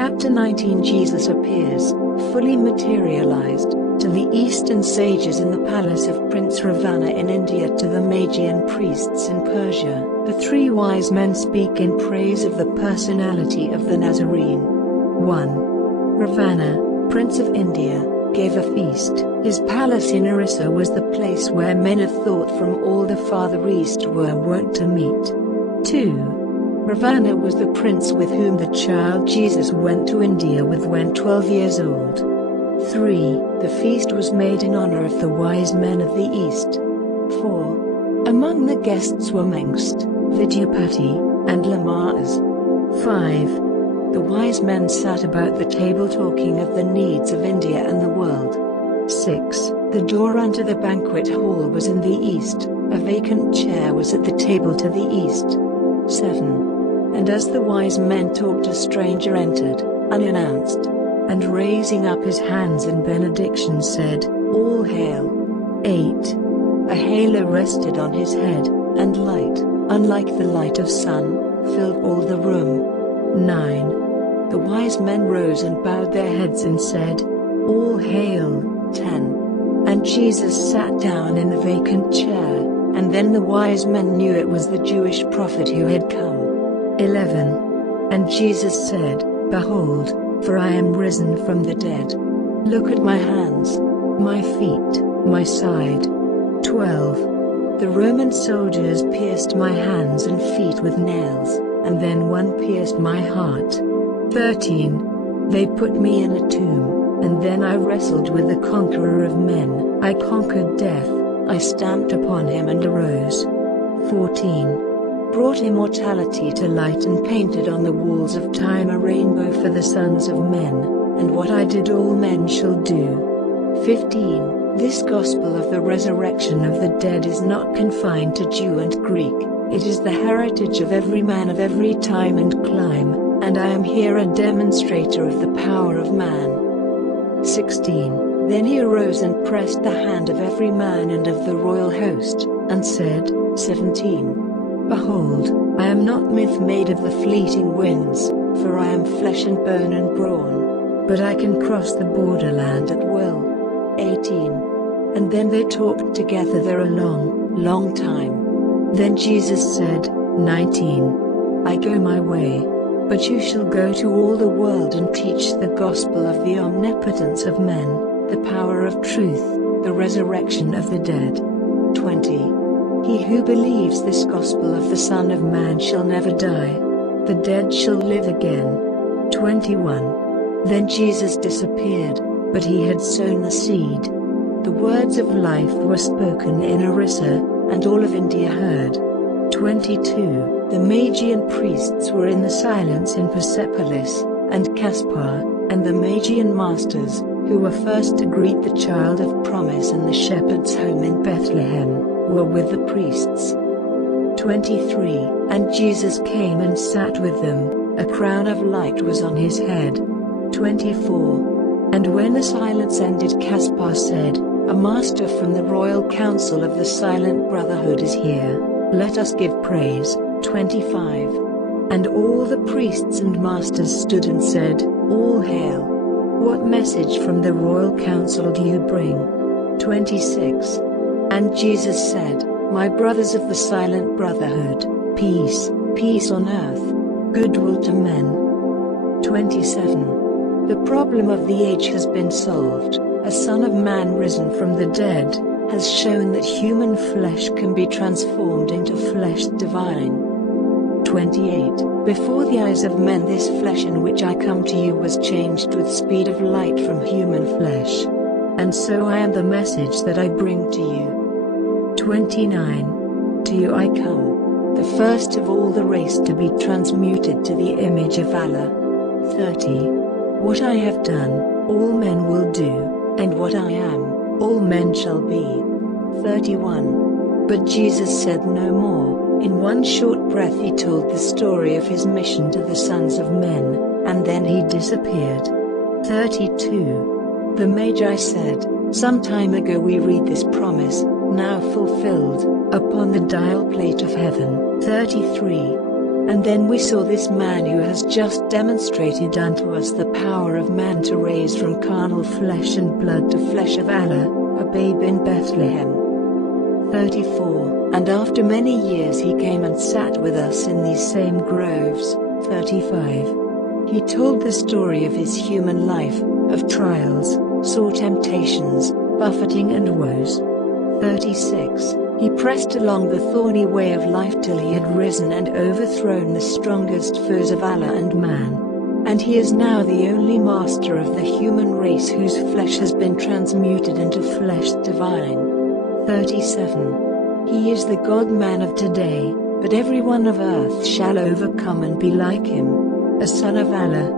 Chapter 19. Jesus appears, fully materialized, to the eastern sages in the palace of Prince Ravana in India, to the Magian priests in Persia. The three wise men speak in praise of the personality of the Nazarene. 1. Ravana, Prince of India, gave a feast. His palace in Orissa was the place where men of thought from all the farther east were wont to meet. 2. Ravana was the prince with whom the child Jesus went to India with when 12 years old. 3. The feast was made in honor of the wise men of the east. 4. Among the guests were Mengst, Vidyapati, and Lamas. 5. The wise men sat about the table talking of the needs of India and the world. 6. The door unto the banquet hall was in the east, a vacant chair was at the table to the east. 7. And as the wise men talked, a stranger entered, unannounced, and raising up his hands in benediction said, All hail. 8. A halo rested on his head, and light, unlike the light of sun, filled all the room. 9. The wise men rose and bowed their heads and said, All hail. 10. And Jesus sat down in the vacant chair, and then the wise men knew it was the Jewish prophet who had come. 11. And Jesus said, Behold, for I am risen from the dead. Look at my hands, my feet, my side. 12. The Roman soldiers pierced my hands and feet with nails, and then one pierced my heart. 13. They put me in a tomb, and then I wrestled with the conqueror of men. I conquered death, I stamped upon him and arose. 14. Brought immortality to light and painted on the walls of time a rainbow for the sons of men, and what I did all men shall do. 15. This gospel of the resurrection of the dead is not confined to Jew and Greek, it is the heritage of every man of every time and clime, and I am here a demonstrator of the power of man. 16. Then he arose and pressed the hand of every man and of the royal host, and said, 17. Behold, I am not myth made of the fleeting winds, for I am flesh and bone and brawn. But I can cross the borderland at will. 18. And then they talked together there a long time. Then Jesus said, 19. I go my way, but you shall go to all the world and teach the gospel of the omnipotence of men, the power of truth, the resurrection of the dead. 20. He who believes this gospel of the Son of Man shall never die. The dead shall live again. 21. Then Jesus disappeared, but he had sown the seed. The words of life were spoken in Orissa, and all of India heard. 22. The Magian priests were in the silence in Persepolis, and Caspar, and the Magian masters, who were first to greet the child of promise in the shepherd's home in Bethlehem, were with the priests. 23. And Jesus came and sat with them, a crown of light was on his head. 24. And when the silence ended, Caspar said, A master from the royal council of the Silent Brotherhood is here, let us give praise. 25. And all the priests and masters stood and said, All hail. What message from the royal council do you bring? 26. And Jesus said, My brothers of the Silent Brotherhood, peace, peace on earth, goodwill to men. 27. The problem of the age has been solved. A Son of Man risen from the dead has shown that human flesh can be transformed into flesh divine. 28. Before the eyes of men this flesh in which I come to you was changed with speed of light from human flesh. And so I am the message that I bring to you. 29. To you I come, the first of all the race to be transmuted to the image of Allah. 30. What I have done, all men will do, and what I am, all men shall be. 31. But Jesus said no more. In one short breath he told the story of his mission to the sons of men, and then he disappeared. 32. The Magi said, Some time ago we read this promise, now fulfilled, upon the dial plate of heaven. 33. And then we saw this man who has just demonstrated unto us the power of man to raise from carnal flesh and blood to flesh of Allah, a babe in Bethlehem. 34. And after many years he came and sat with us in these same groves. 35. He told the story of his human life, of trials, sore temptations, buffeting and woes. 36. He pressed along the thorny way of life till he had risen and overthrown the strongest foes of Allah and man. And he is now the only master of the human race whose flesh has been transmuted into flesh divine. 37. He is the God-man of today, but everyone of earth shall overcome and be like him, a son of Allah,